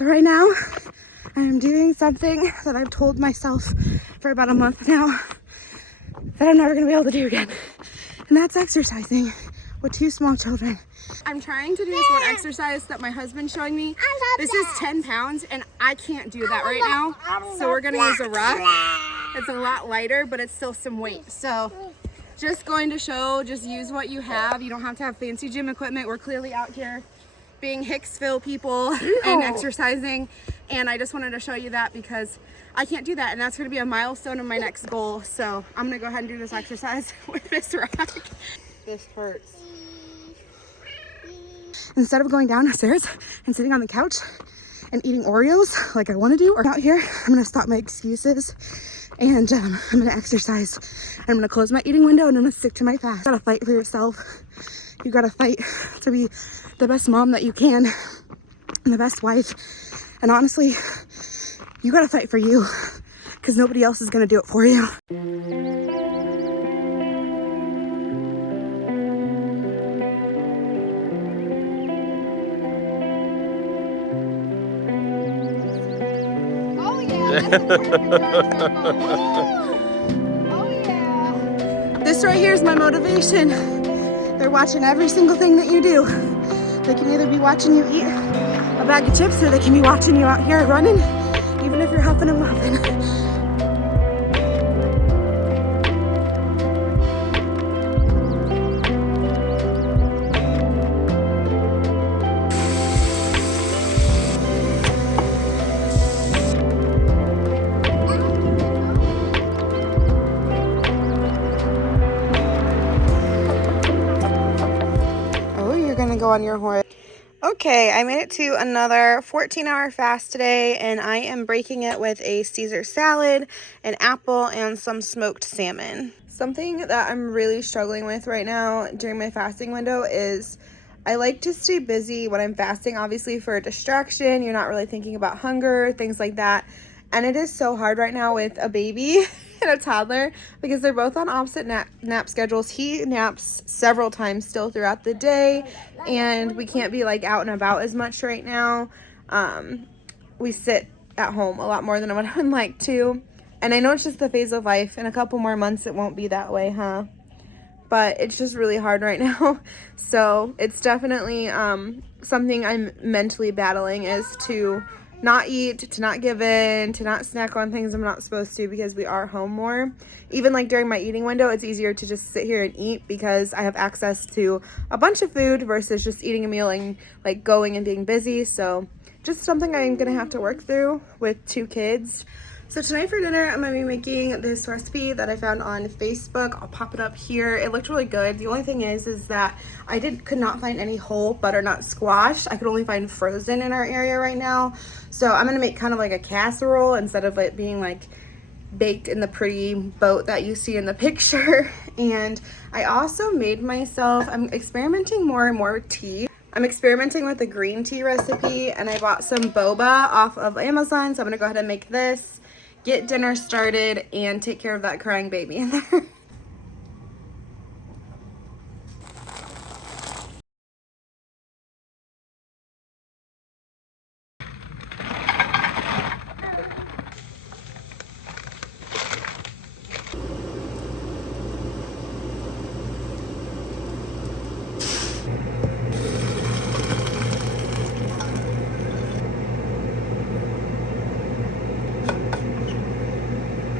So right now, I'm doing something that I've told myself for about a month now that I'm never gonna be able to do again. And that's exercising with 2 small children. I'm trying to do this one exercise that my husband's showing me. This is 10 pounds and I can't do that right now. So we're gonna use a rock. It's a lot lighter, but it's still some weight. So just going to show, just use what you have. You don't have to have fancy gym equipment. We're clearly out here being Hicksville people and exercising. And I just wanted to show you that because I can't do that. And that's gonna be a milestone of my next goal. So I'm gonna go ahead and do this exercise with this rock. This hurts. Instead of going downstairs and sitting on the couch and eating Oreos like I want to do, or out here, I'm gonna stop my excuses and I'm gonna exercise. I'm gonna close my eating window and I'm gonna stick to my fast. You gotta fight for yourself. You gotta fight to be the best mom that you can and the best wife. And honestly, you gotta fight for you because nobody else is gonna do it for you. This right here is my motivation. They're watching every single thing that you do. They can either be watching you eat a bag of chips or they can be watching you out here running, even if you're huffing and muffing. Go on your horse. Okay, I made it to another 14-hour fast today and I am breaking it with a Caesar salad, an apple, and some smoked salmon. Something that I'm really struggling with right now during my fasting window is I like to stay busy when I'm fasting, obviously for a distraction. You're not really thinking about hunger, things like that. And it is so hard right now with a baby and a toddler because they're both on opposite nap schedules. He naps several times still throughout the day and we can't be like out and about as much right now. We sit at home a lot more than I would like to. And I know it's just the phase of life. In a couple more months it won't be that way, huh? But it's just really hard right now. So it's definitely something I'm mentally battling, is to not eat, to not give in, to not snack on things I'm not supposed to because we are home more. Even like during my eating window, it's easier to just sit here and eat because I have access to a bunch of food versus just eating a meal and like going and being busy. So just something I'm gonna have to work through with 2 kids. So tonight for dinner, I'm gonna be making this recipe that I found on Facebook. I'll pop it up here. It looked really good. The only thing is that I could not find any whole butternut squash. I could only find frozen in our area right now. So I'm gonna make kind of like a casserole instead of it being like baked in the pretty boat that you see in the picture. And I also made myself, I'm experimenting more and more with tea. I'm experimenting with a green tea recipe and I bought some boba off of Amazon. So I'm gonna go ahead and make this, get dinner started, and take care of that crying baby in there.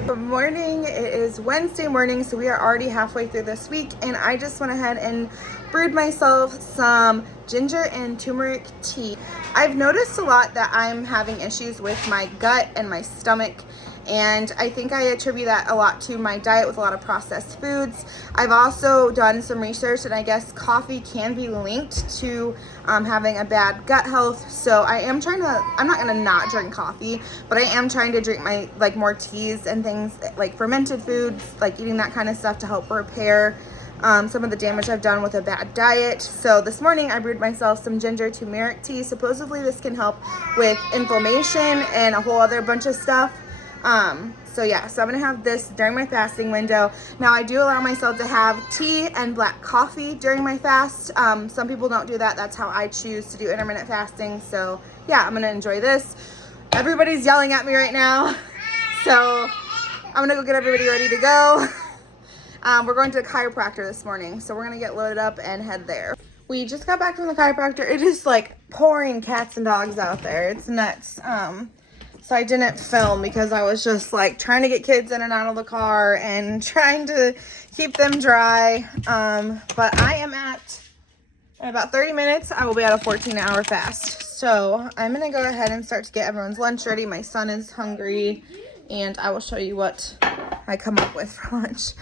Good morning. It is Wednesday morning, so we are already halfway through this week, and I just went ahead and brewed myself some ginger and turmeric tea. I've noticed a lot that I'm having issues with my gut and my stomach, and I think I attribute that a lot to my diet with a lot of processed foods. I've also done some research and I guess coffee can be linked to having a bad gut health. So I am trying to, I'm not gonna not drink coffee, but I am trying to drink my like more teas and things like fermented foods, like eating that kind of stuff to help repair some of the damage I've done with a bad diet. So this morning I brewed myself some ginger turmeric tea. Supposedly this can help with inflammation and a whole other bunch of stuff. So yeah, so I'm gonna have this during my fasting window. Now I do allow myself to have tea and black coffee during my fast. Some people don't do that. That's how I choose to do intermittent fasting. So yeah, I'm gonna enjoy this. Everybody's yelling at me right now. So I'm gonna go get everybody ready to go. We're going to a chiropractor this morning. So we're gonna get loaded up and head there. We just got back from the chiropractor. It is like pouring cats and dogs out there. It's nuts. So I didn't film because I was just like trying to get kids in and out of the car and trying to keep them dry. But I am in about 30 minutes, I will be at a 14-hour fast. So I'm gonna go ahead and start to get everyone's lunch ready. My son is hungry and I will show you what I come up with for lunch.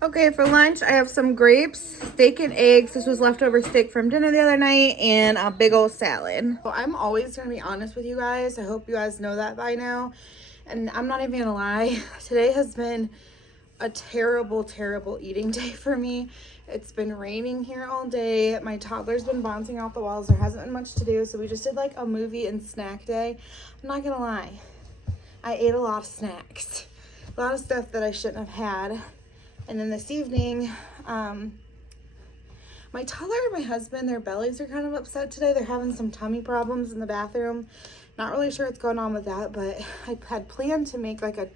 Okay, for lunch, I have some grapes, steak and eggs. This was leftover steak from dinner the other night, and a big old salad. So I'm always going to be honest with you guys. I hope you guys know that by now. And I'm not even going to lie. Today has been a terrible, terrible eating day for me. It's been raining here all day. My toddler's been bouncing off the walls. There hasn't been much to do. So we just did like a movie and snack day. I'm not going to lie. I ate a lot of snacks. A lot of stuff that I shouldn't have had. And then this evening, my toddler and my husband, their bellies are kind of upset today. They're having some tummy problems in the bathroom. Not really sure what's going on with that, but I had planned to make like a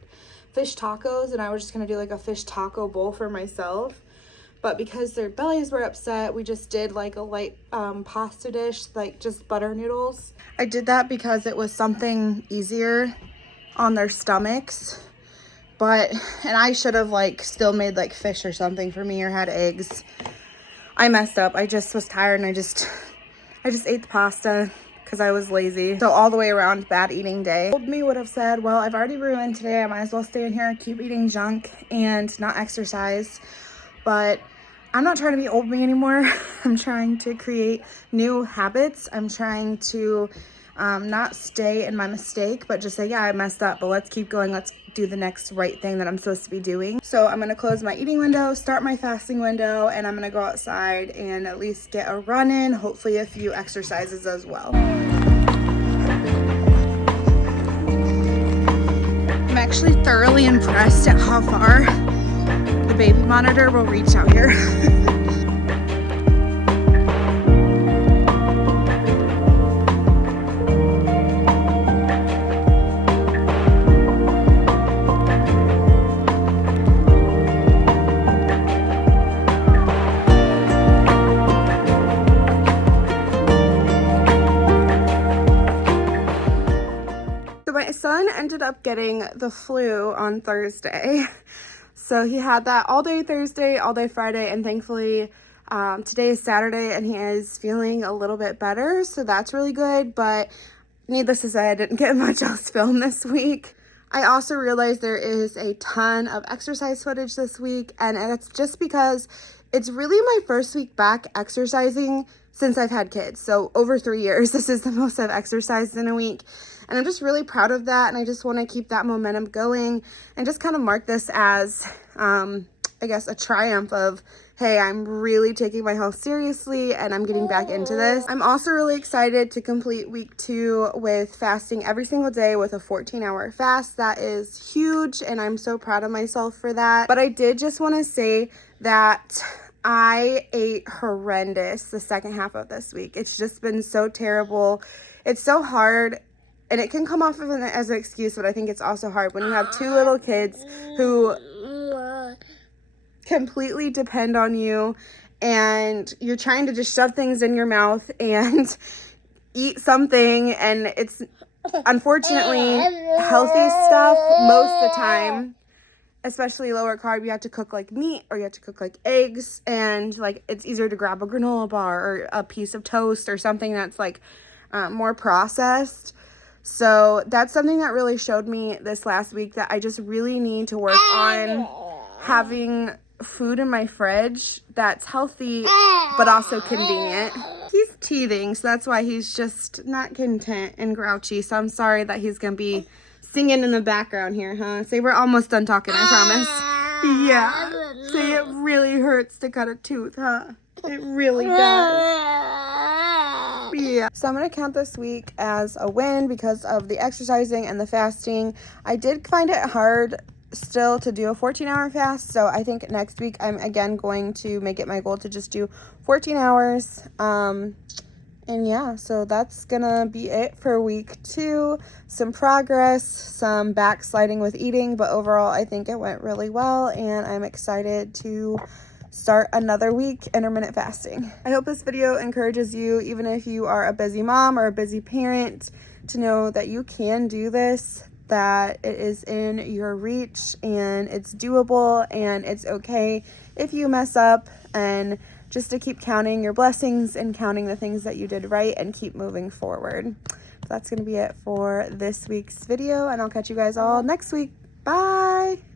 fish tacos, and I was just going to do like a fish taco bowl for myself. But because their bellies were upset, we just did like a light pasta dish, like just butter noodles. I did that because it was something easier on their stomachs. And I should have like still made like fish or something for me or had eggs. I messed up. I just was tired and I just ate the pasta because I was lazy. So all the way around, bad eating day. Old me would have said, well, I've already ruined today. I might as well stay in here and keep eating junk and not exercise. But I'm not trying to be old me anymore. I'm trying to create new habits. I'm trying to not stay in my mistake, but just say, yeah, I messed up, but let's keep going. Let's do the next right thing that I'm supposed to be doing. So I'm going to close my eating window, start my fasting window, and I'm going to go outside and at least get a run in, hopefully a few exercises as well. I'm actually thoroughly impressed at how far the baby monitor will reach out here. My son ended up getting the flu on Thursday. So he had that all day Thursday, all day Friday, and thankfully today is Saturday and he is feeling a little bit better. So that's really good, but needless to say, I didn't get much else filmed this week. I also realized there is a ton of exercise footage this week, and it's just because it's really my first week back exercising since I've had kids. So over 3 years, this is the most I've exercised in a week. And I'm just really proud of that. And I just want to keep that momentum going and just kind of mark this as, I guess, a triumph of, hey, I'm really taking my health seriously and I'm getting back into this. I'm also really excited to complete week 2 with fasting every single day with a 14-hour fast. That is huge and I'm so proud of myself for that. But I did just want to say that I ate horrendous the second half of this week. It's just been so terrible. It's so hard. And it can come off as an excuse, but I think it's also hard when you have 2 little kids who completely depend on you and you're trying to just shove things in your mouth and eat something, and it's unfortunately healthy stuff most of the time, especially lower carb. You have to cook like meat or you have to cook like eggs, and like it's easier to grab a granola bar or a piece of toast or something that's like more processed. So that's something that really showed me this last week that I just really need to work on having food in my fridge that's healthy but also convenient. He's teething, so that's why he's just not content and grouchy. So I'm sorry that he's gonna be singing in the background here, huh? Say we're almost done talking, I promise. Yeah. Say it really hurts to cut a tooth, huh? It really does. Yeah. So I'm going to count this week as a win because of the exercising and the fasting. I did find it hard still to do a 14-hour fast, so I think next week I'm again going to make it my goal to just do 14 hours. And yeah, so that's gonna be it for week 2. Some progress, some backsliding with eating, but overall I think it went really well, and I'm excited to start another week intermittent fasting. I hope this video encourages you, even if you are a busy mom or a busy parent, to know that you can do this, that it is in your reach and it's doable, and it's okay if you mess up, and just to keep counting your blessings and counting the things that you did right and keep moving forward. So that's going to be it for this week's video, and I'll catch you guys all next week. Bye!